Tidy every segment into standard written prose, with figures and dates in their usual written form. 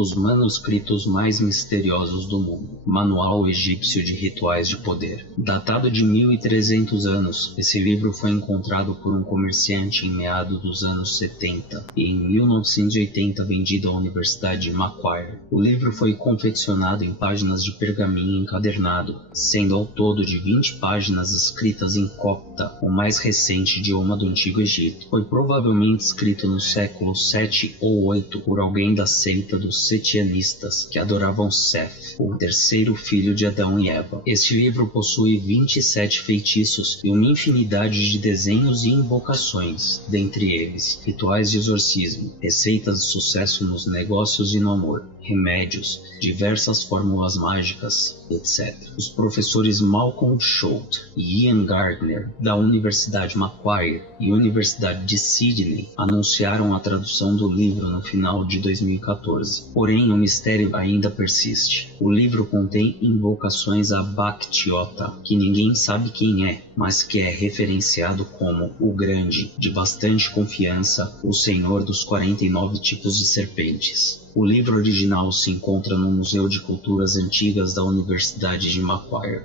Os manuscritos mais misteriosos do mundo. Manual egípcio de rituais de poder. Datado de 1300 anos, esse livro foi encontrado por um comerciante em meados dos anos 70 e em 1980 vendido à Universidade de Macquarie. O livro foi confeccionado em páginas de pergaminho encadernado, sendo ao todo de 20 páginas escritas em copta, o mais recente idioma do Antigo Egito. Foi provavelmente escrito no século 7 ou 8 por alguém da seita dos setianistas, que adoravam Seth, o terceiro filho de Adão e Eva. Este livro possui 27 feitiços e uma infinidade de desenhos e invocações, dentre eles rituais de exorcismo, receitas de sucesso nos negócios e no amor, remédios, diversas fórmulas mágicas, etc. Os professores Malcolm Schultz e Ian Gardner, da Universidade Macquarie e Universidade de Sydney, anunciaram a tradução do livro no final de 2014. Porém, o mistério ainda persiste. O livro contém invocações a Baktiota, que ninguém sabe quem é, mas que é referenciado como o Grande, de bastante confiança, o Senhor dos 49 tipos de serpentes. O livro original se encontra no Museu de Culturas Antigas da Universidade de Macquarie.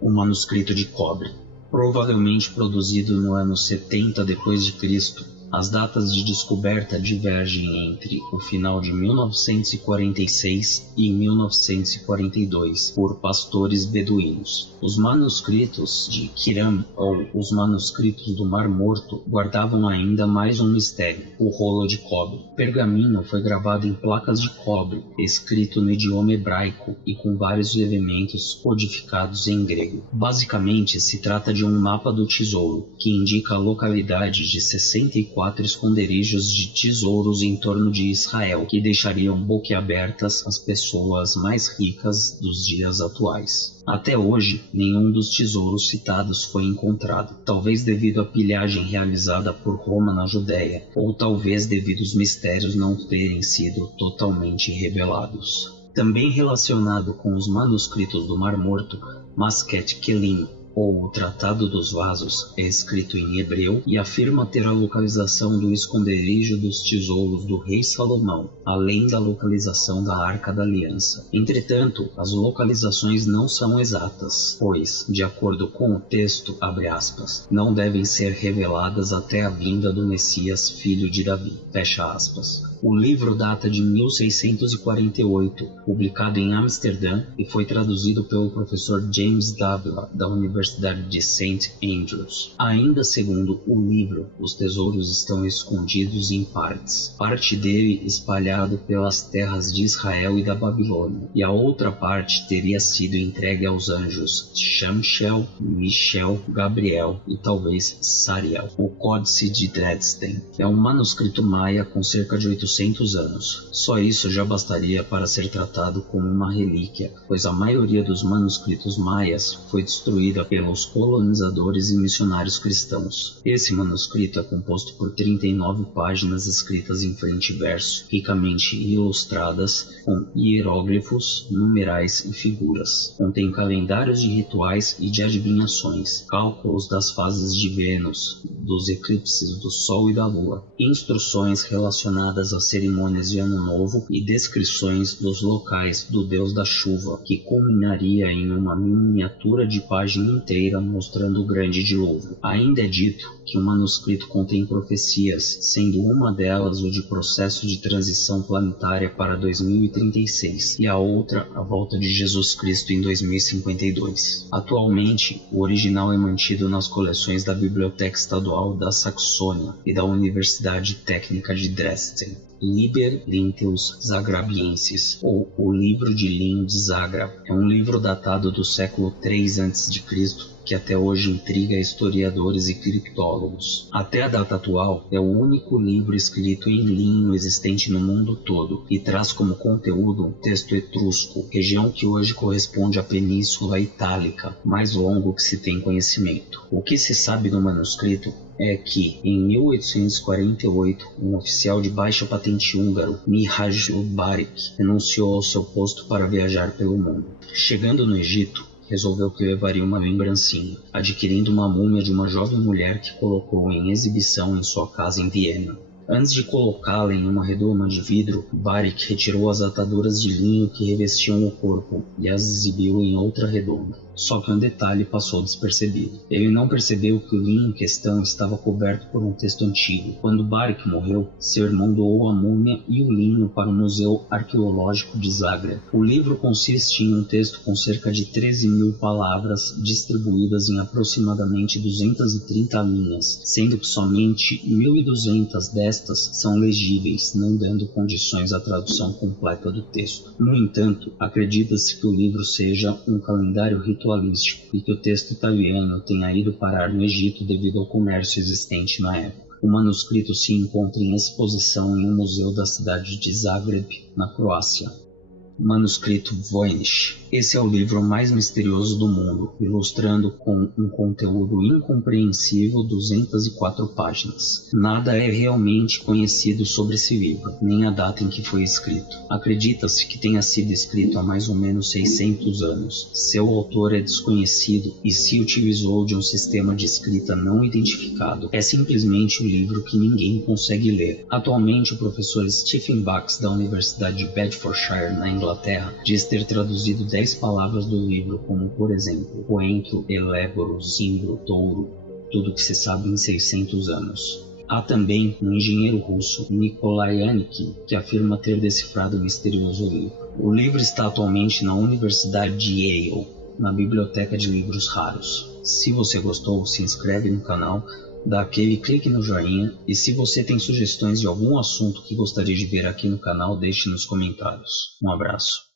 O manuscrito de cobre. Provavelmente produzido no ano 70 d.C., as datas de descoberta divergem entre o final de 1946 e 1942 por pastores beduínos. Os manuscritos de Qiram, ou os manuscritos do Mar Morto, guardavam ainda mais um mistério: o rolo de cobre. O pergaminho foi gravado em placas de cobre, escrito no idioma hebraico e com vários elementos codificados em grego. Basicamente, se trata de um mapa do tesouro, que indica a localidade de 64 esconderijos de tesouros em torno de Israel, que deixariam boquiabertas as pessoas mais ricas dos dias atuais. Até hoje, nenhum dos tesouros citados foi encontrado, talvez devido à pilhagem realizada por Roma na Judéia, ou talvez devido aos mistérios não terem sido totalmente revelados. Também relacionado com os manuscritos do Mar Morto, Masket Kelim, ou o Tratado dos Vasos, é escrito em hebreu e afirma ter a localização do esconderijo dos tesouros do rei Salomão, além da localização da Arca da Aliança. Entretanto, as localizações não são exatas, pois, de acordo com o texto, abre aspas, não devem ser reveladas até a vinda do Messias, filho de Davi, fecha aspas. O livro data de 1648, publicado em Amsterdã, e foi traduzido pelo professor James Davila, da Universidade de St. Andrews. Ainda segundo o livro, os tesouros estão escondidos em partes, parte dele espalhado pelas terras de Israel e da Babilônia, e a outra parte teria sido entregue aos anjos Shamshel, Michel, Gabriel e talvez Sariel. O Códice de Dresden é um manuscrito maia com cerca de 800 anos. Só isso já bastaria para ser tratado como uma relíquia, pois a maioria dos manuscritos maias foi destruída pelos colonizadores e missionários cristãos. Esse manuscrito é composto por 39 páginas escritas em frente e verso, ricamente ilustradas com hieróglifos, numerais e figuras. Contém calendários de rituais e de adivinhações, cálculos das fases de Vênus, dos eclipses do Sol e da Lua, instruções relacionadas às cerimônias de Ano Novo e descrições dos locais do Deus da Chuva, que culminaria em uma miniatura de página inteira mostrando o grande dilúvio. Ainda é dito que o manuscrito contém profecias, sendo uma delas o de processo de transição planetária para 2036 e a outra a volta de Jesus Cristo em 2052. Atualmente, o original é mantido nas coleções da Biblioteca Estadual da Saxônia e da Universidade Técnica de Dresden. Liber Linteus Zagrabiensis, ou o Livro de Linho de Zagreb, é um livro datado do século III a.C., que até hoje intriga historiadores e criptólogos. Até a data atual, é o único livro escrito em linho existente no mundo todo e traz como conteúdo um texto etrusco, região que hoje corresponde à Península Itálica, mais longo que se tem conhecimento. O que se sabe do manuscrito é que, em 1848, um oficial de baixa patente húngaro, Mihály Barik, renunciou ao seu posto para viajar pelo mundo. Chegando no Egito, resolveu que levaria uma lembrancinha, adquirindo uma múmia de uma jovem mulher que colocou em exibição em sua casa em Viena. Antes de colocá-la em uma redoma de vidro, Barik retirou as ataduras de linho que revestiam o corpo e as exibiu em outra redoma. Só que um detalhe passou despercebido. Ele não percebeu que o linho em questão estava coberto por um texto antigo. Quando Barik morreu, seu irmão doou a múmia e o linho para o Museu Arqueológico de Zagreb. O livro consiste em um texto com cerca de 13.000 palavras distribuídas em aproximadamente 230 linhas, sendo que somente 1.200 destas são legíveis, não dando condições à tradução completa do texto. No entanto, acredita-se que o livro seja um calendário ritualístico e que o texto italiano tenha ido parar no Egito devido ao comércio existente na época. O manuscrito se encontra em exposição em um museu da cidade de Zagreb, na Croácia. Manuscrito Voynich. Esse é o livro mais misterioso do mundo, ilustrando com um conteúdo incompreensível 204 páginas. Nada é realmente conhecido sobre esse livro, nem a data em que foi escrito. Acredita-se que tenha sido escrito há mais ou menos 600 anos. Seu autor é desconhecido e se utilizou de um sistema de escrita não identificado. É simplesmente um livro que ninguém consegue ler. Atualmente, o professor Stephen Bax, da Universidade de Bedfordshire, na Inglaterra, diz ter traduzido 10 palavras do livro, como por exemplo, coentro, eléboro, zimbro, touro, tudo que se sabe em 600 anos. Há também um engenheiro russo, Nikolai Aniki, que afirma ter decifrado o misterioso livro. O livro está atualmente na Universidade de Yale, na Biblioteca de Livros Raros. Se você gostou, se inscreve no canal, dá aquele clique no joinha e se você tem sugestões de algum assunto que gostaria de ver aqui no canal, deixe nos comentários. Um abraço.